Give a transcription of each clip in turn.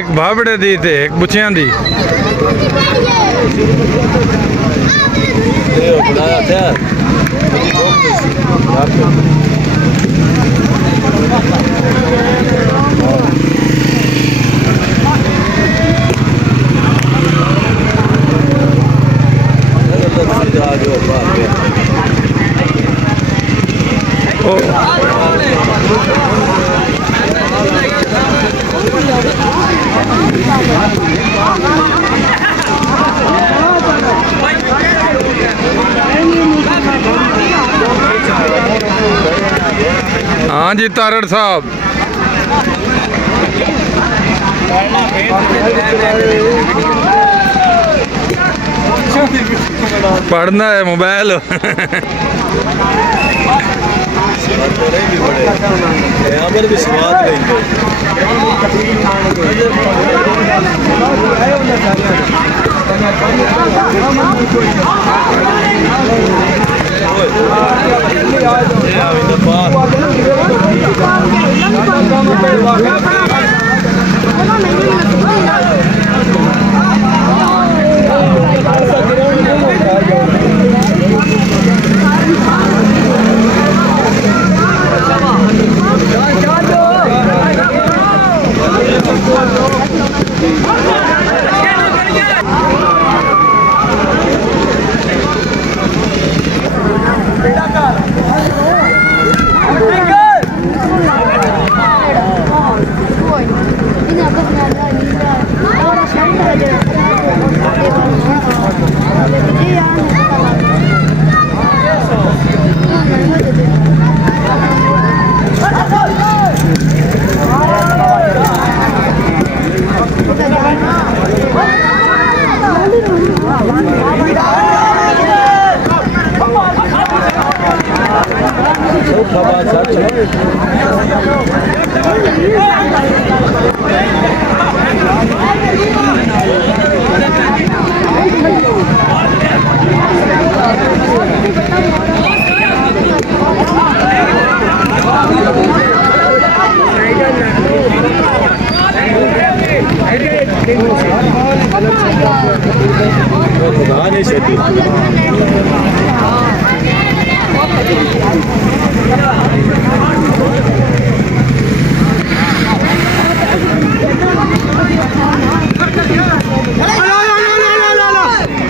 एक भावड़े दी थे एक बुछियां दी हाँ जी तारड़ साहब पढ़ना है मोबाइल यहाँ पर भी स्वाद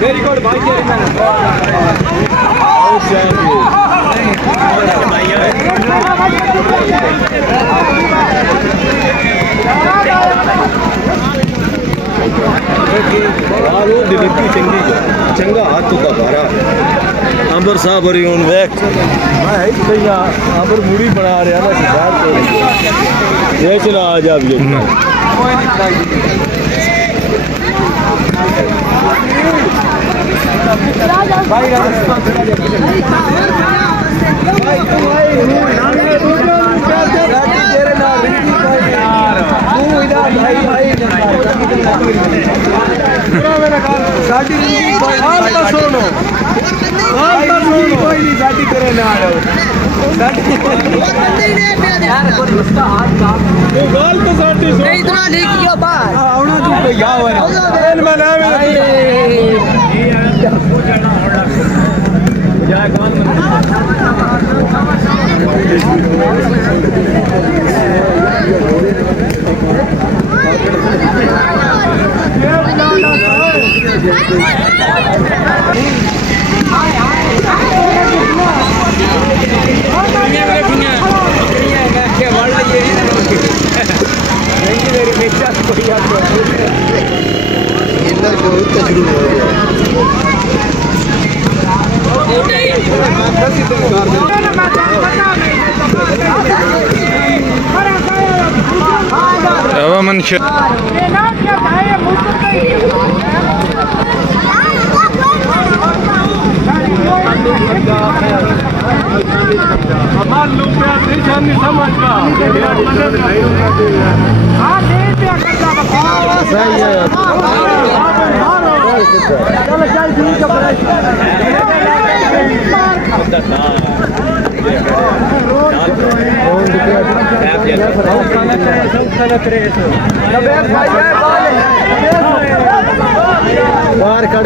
वेरी गुड भाई चंगा हाथ का भारा अंबर साहब और अंबर मूड़ी बना रहा ना चला आ जा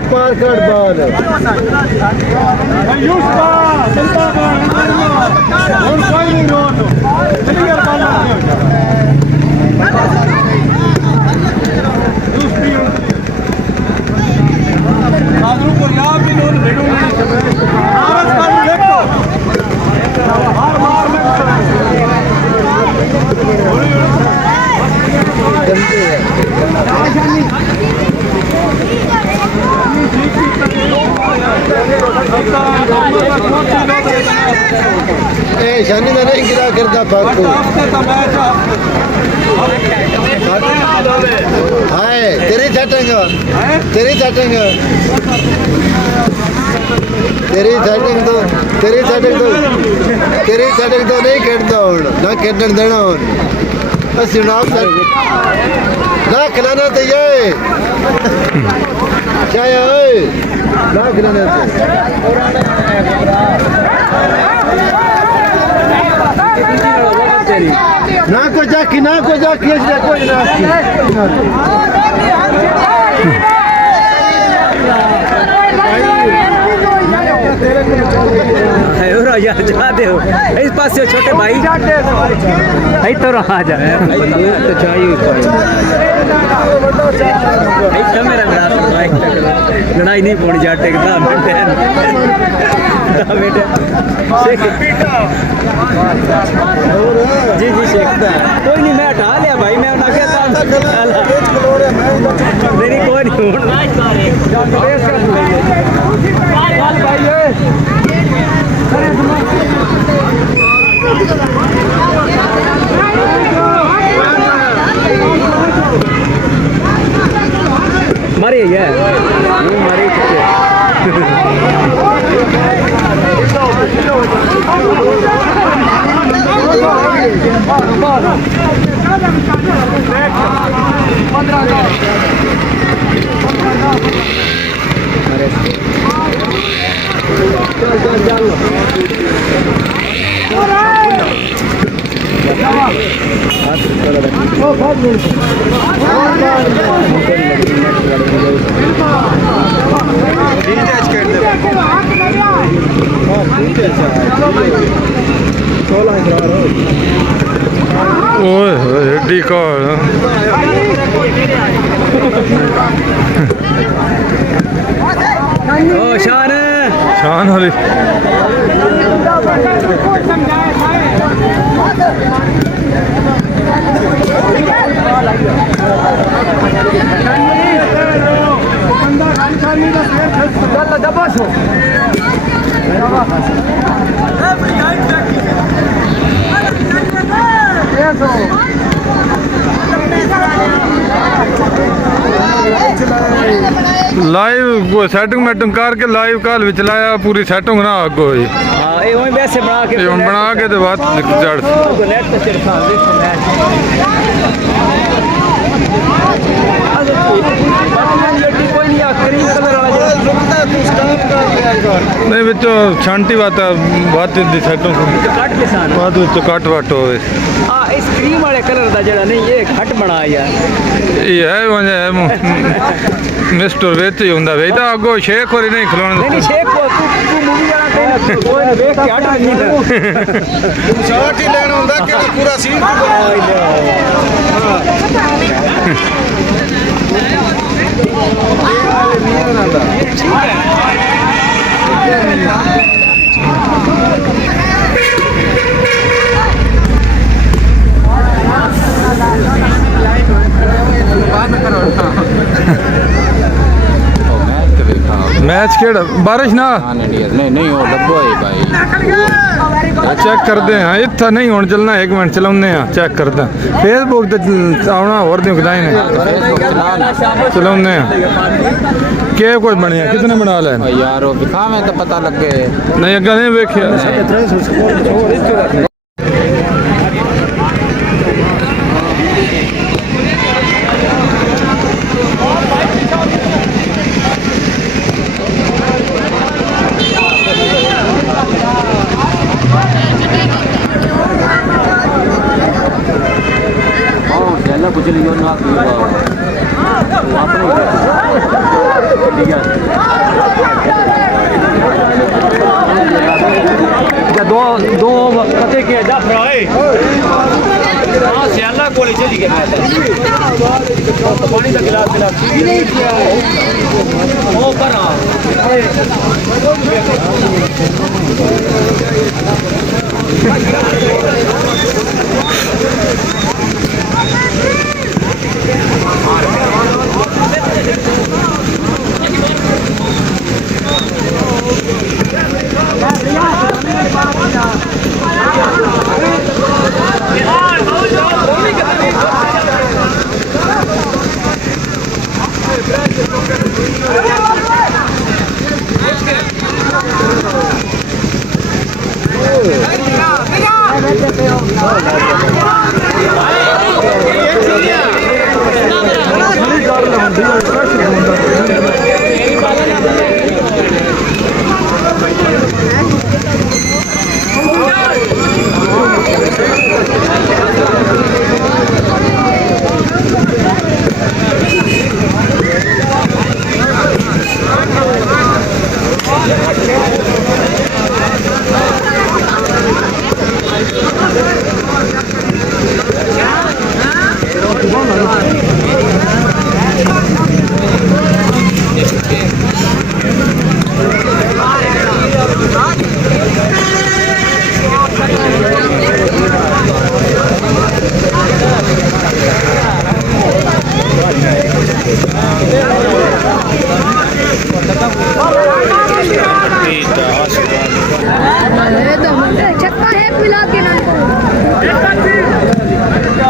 पार कड़ बाल शानी का नहीं गिरा करता पाकू हाय तेरी सेटिंग तेरी सेटिंग तेरी सेटिंग तो नहीं खेलता हूँ ना खेलन देना हूँ बस चुनाव ना खिलाना तो ये क्या है ना खिलाना ना को जाकी इसलिए कोई ना जाते हो इस पास से छोटे भाई तो रहा जा तो चाहिए मेरा लड़ाई नहीं पौनी जाटे बेटे जी शेखता कोई नहीं मैं हटा लिया भाई मैं नहीं कोई नहीं मारे मारे एडी कार शान वाली लाइव सैटिंग मैटिंग करके लाइव कॉल भी चलाया पूरी सैटिंग ना आगो हुई वैसे बना के तो बात चढ़ नहीं बिचो छांटी बात दी सैटिंग बाद कट वट हो इस क्रीम वाले कलर का जड़ा नहीं ये घट बना यार ये है मिस्टर वेच ही हुंदा वेदा अगो शेख होरी नहीं खिलाने नहीं शेख को तू मूवी वाला कोई ना देख के हटा नहीं शर्ट ही लेना हुंदा केड़ा पूरा सीन मैच केड़ा बारिश ना नहीं नहीं वो डब्बो है भाई चेक करते हैं इतना नहीं होने चलना 1 मिनट चलाने हैं चेक करते हैं फेसबुक ते आना और दिन कदाई ने चलाने हैं क्या कुछ बने कितने बना ले यार वो दिखावे तो पता लगे नहीं अगर नहीं वेखिया कुछ लियो ना दो दो पते के जा फ्राई हां सियाला कोले चली गया पानी का गिलास गिलास ओ पर चक्का है मिला के ना दो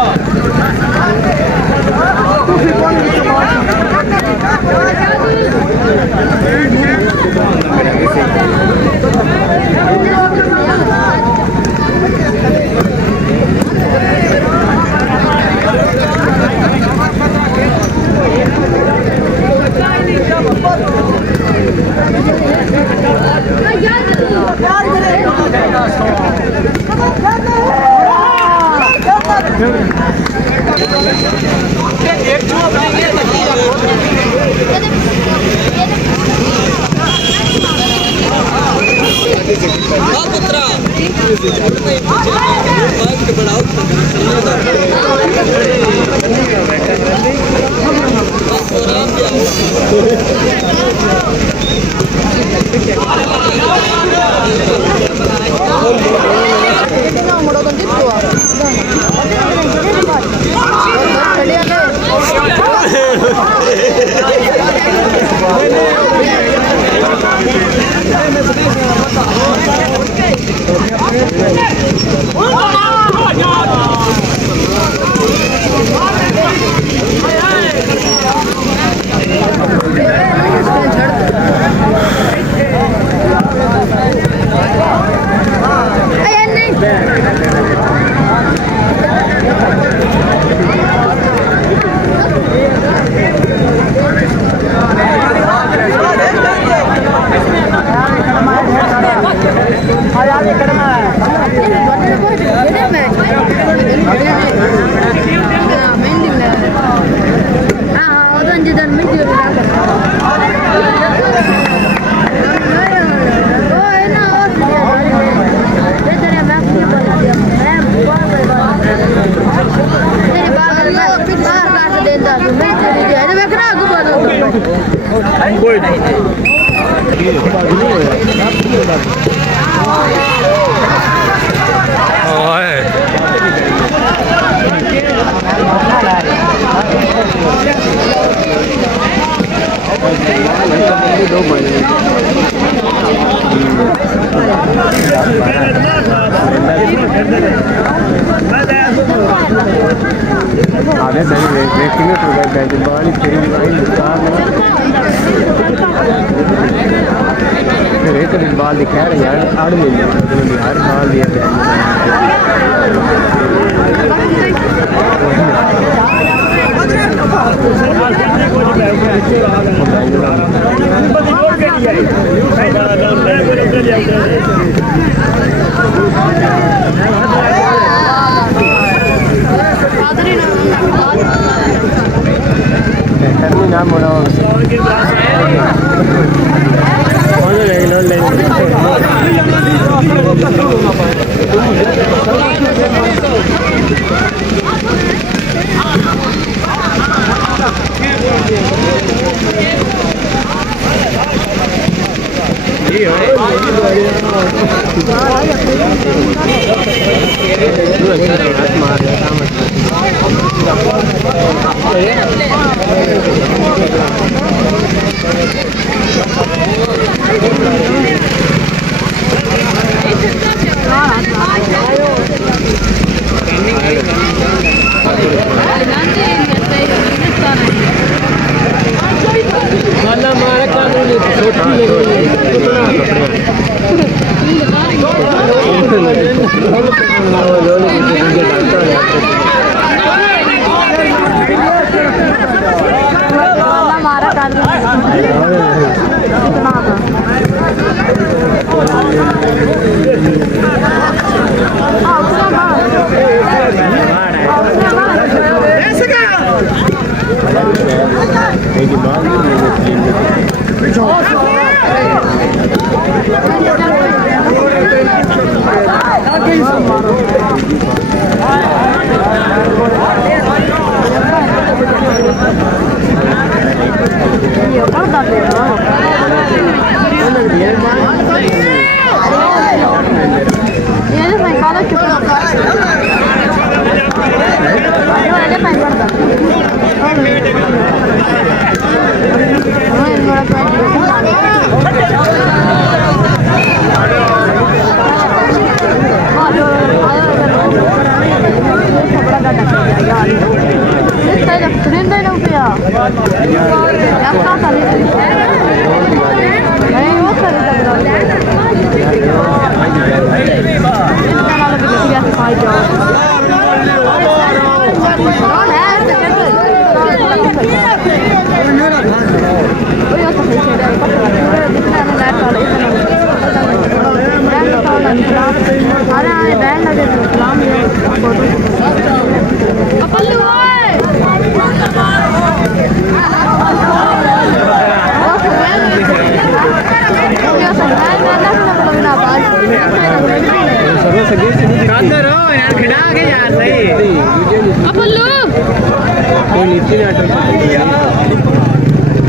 आगे सही वेटिंग तो गए बाली फिर फिर एक दिन बाल दिखा रहे यार आड़ ले लिया यार बाल दिया नाम बोला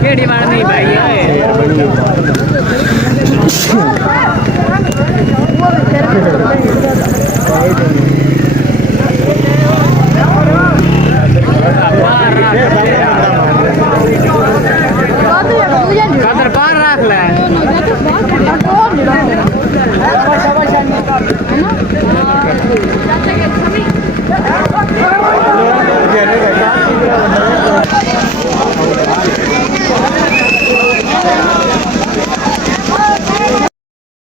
केड़ी मारनी भाई